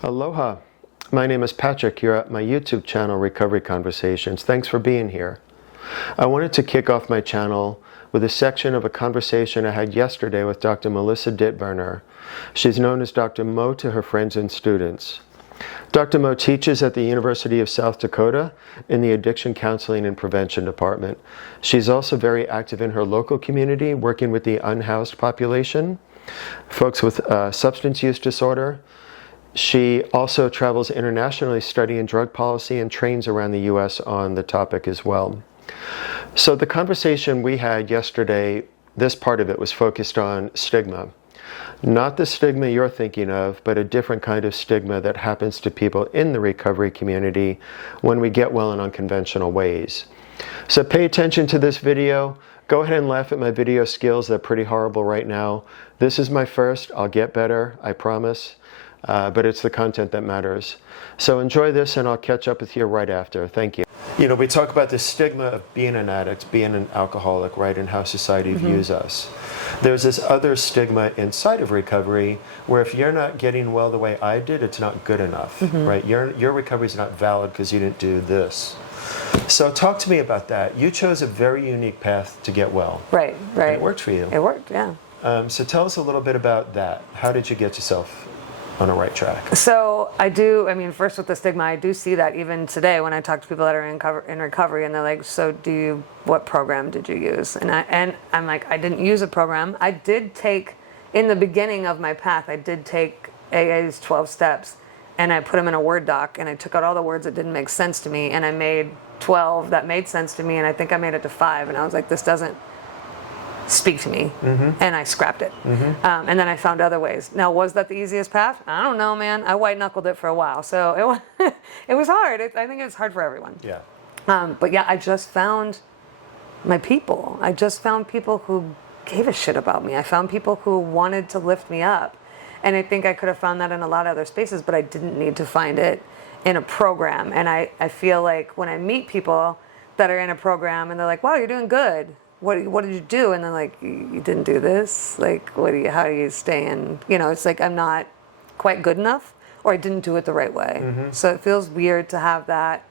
Aloha. My name is Patrick. You're at my YouTube channel, Recovery Conversations. Thanks for being here. I wanted to kick off my channel with a section of a conversation I had yesterday with Dr. Melissa Dittberner. She's known as Dr. Mo to her friends and students. Dr. Mo teaches at the University of South Dakota in the Addiction Counseling and Prevention Department. She's also very active in her local community, working with the unhoused population, folks with substance use disorder. She also travels internationally studying drug policy and trains around the U.S. on the topic as well. So the conversation we had yesterday, this part of it was focused on stigma. Not the stigma you're thinking of, but a different kind of stigma that happens to people in the recovery community when we get well in unconventional ways. So pay attention to this video. Go ahead and laugh at my video skills. They're pretty horrible right now. This is my first. I'll get better, I promise. But it's the content that matters. So enjoy this, and I'll catch up with you right after. Thank you. You know, we talk about the stigma of being an addict, being an alcoholic, right, and how society views us. There's this other stigma inside of recovery where if you're not getting well the way I did, it's not good enough, right? Your recovery is not valid because you didn't do this. So talk to me about that. You chose a very unique path to get well. Right. And it worked for you. It worked, yeah. So tell us a little bit about that. How did you get yourself on the right track? So first with the stigma, I do see that even today when I talk to people that are in recovery, and they're like, so what program did you use? And I'm like, I didn't use a program. I did take, in the beginning of my path, I did take AA's 12 steps, and I put them in a Word doc, and I took out all the words that didn't make sense to me, and I made 12 that made sense to me, and I think I made it to 5, and I was like, this doesn't speak to me, and I scrapped it. And then I found other ways. Now, was that the easiest path? I don't know, man. I white-knuckled it for a while, so it was hard. I think it's hard for everyone. Yeah. But yeah, I just found my people. I just found people who gave a shit about me. I found people who wanted to lift me up. And I think I could have found that in a lot of other spaces, but I didn't need to find it in a program. And I feel like when I meet people that are in a program and they're like, wow, you're doing good. What did you do? And they're like, you didn't do this? Like, how do you stay in? You know, it's like I'm not quite good enough, or I didn't do it the right way. So it feels weird to have that,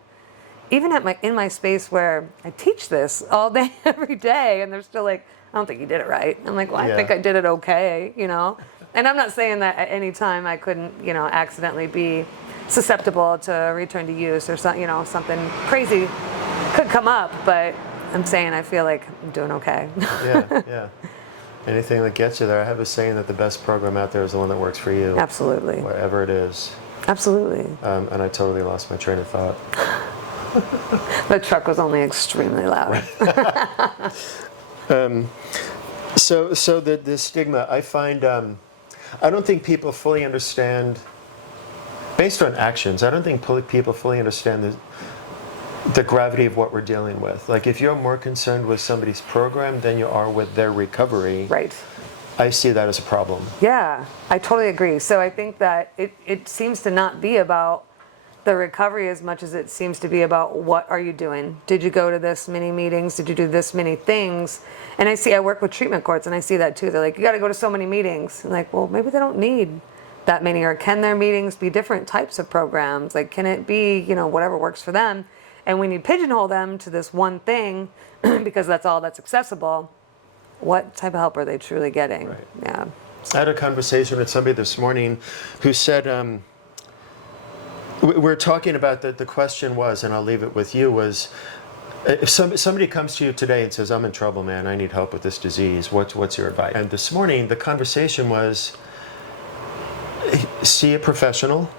even in my space where I teach this all day, every day, and they're still like, I don't think you did it right. I'm like, well, I think I did it okay, you know? And I'm not saying that at any time I couldn't, accidentally be susceptible to return to use or something crazy could come up, but I'm saying I feel like I'm doing okay. Yeah. Anything that gets you there. I have a saying that the best program out there is the one that works for you. Absolutely. Wherever it is. Absolutely. And I totally lost my train of thought. The truck was only extremely loud. So the stigma, I find, I don't think people fully understand, based on actions, I don't think people fully understand the gravity of what we're dealing with. Like, if you're more concerned with somebody's program than you are with their recovery, right, I see that as a problem. Yeah, I totally agree. So I think that it seems to not be about the recovery as much as it seems to be about what are you doing? Did you go to this many meetings? Did you do this many things? And I work with treatment courts, and I see that too. They're like, you got to go to so many meetings. And like, well, maybe they don't need that many, or can their meetings be different types of programs? Like, can it be, whatever works for them? And when you pigeonhole them to this one thing, because that's all that's accessible, what type of help are they truly getting? Right. Yeah. I had a conversation with somebody this morning who said, we're talking about the question was, and I'll leave it with you, was if somebody comes to you today and says, I'm in trouble, man, I need help with this disease, what's your advice? And this morning, the conversation was, see a professional,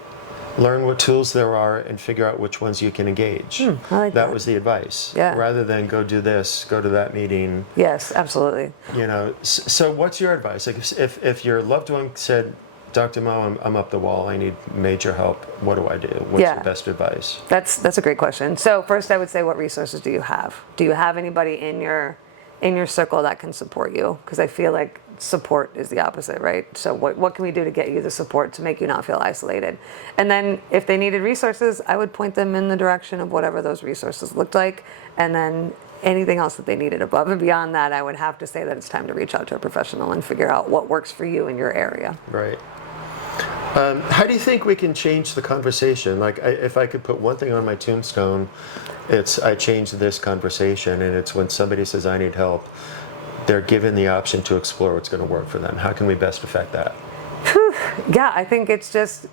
learn what tools there are, and figure out which ones you can engage. I like that. That was the advice. Yeah. Rather than go do this, go to that meeting. Yes, absolutely. So what's your advice? Like, if your loved one said, Dr. Mo, I'm up the wall, I need major help, what do I do? What's your best advice? That's a great question. So first I would say, what resources do you have? Do you have anybody in your circle that can support you? Because I feel like support is the opposite, right? So what can we do to get you the support to make you not feel isolated? And then if they needed resources, I would point them in the direction of whatever those resources looked like. And then anything else that they needed above and beyond that, I would have to say that it's time to reach out to a professional and figure out what works for you in your area. Right. How do you think we can change the conversation? Like, if I could put one thing on my tombstone, it's I changed this conversation, and it's when somebody says I need help, they're given the option to explore what's going to work for them. How can we best affect that? Whew. Yeah, I think it's just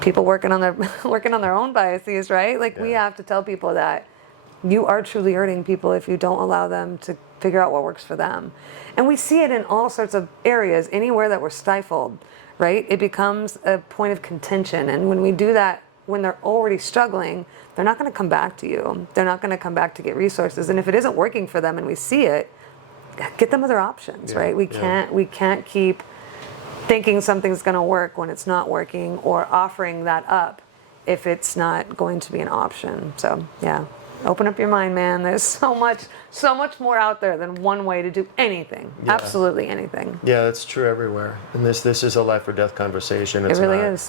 people working on their own biases, right? Like we have to tell people that you are truly hurting people if you don't allow them to figure out what works for them. And we see it in all sorts of areas, anywhere that we're stifled, right? It becomes a point of contention. And when we do that, when they're already struggling, they're not going to come back to you. They're not going to come back to get resources. And if it isn't working for them and we see it, get them other options, right? We can't keep thinking something's going to work when it's not working, or offering that up if it's not going to be an option. So yeah, open up your mind, man. There's so much more out there than one way to do anything. Yeah. Absolutely anything. Yeah, that's true everywhere. And this is a life or death conversation. It's It really not, is.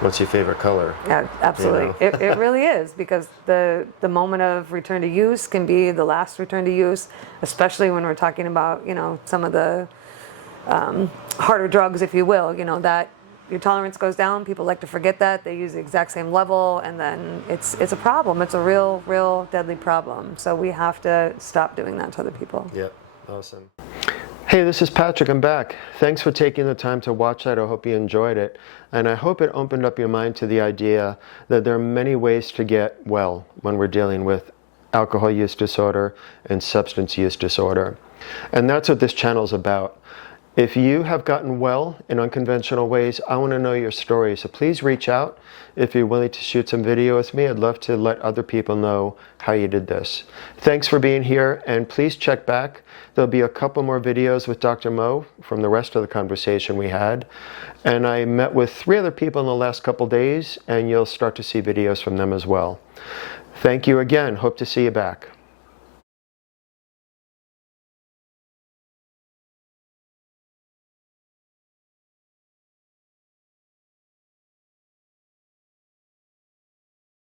what's your favorite color? Yeah, absolutely. You know? It really is, because the moment of return to use can be the last return to use, especially when we're talking about, some of the harder drugs, if you will, that your tolerance goes down. People like to forget that. They use the exact same level, and then it's a problem. It's a real deadly problem. So we have to stop doing that to other people. Yep, awesome. Hey, this is Patrick. I'm back. Thanks for taking the time to watch that. I hope you enjoyed it. And I hope it opened up your mind to the idea that there are many ways to get well when we're dealing with alcohol use disorder and substance use disorder. And that's what this channel is about. If you have gotten well in unconventional ways, I want to know your story. So please reach out if you're willing to shoot some video with me. I'd love to let other people know how you did this. Thanks for being here, and please check back. There'll be a couple more videos with Dr. Mo from the rest of the conversation we had. And I met with 3 other people in the last couple days, and you'll start to see videos from them as well. Thank you again. Hope to see you back.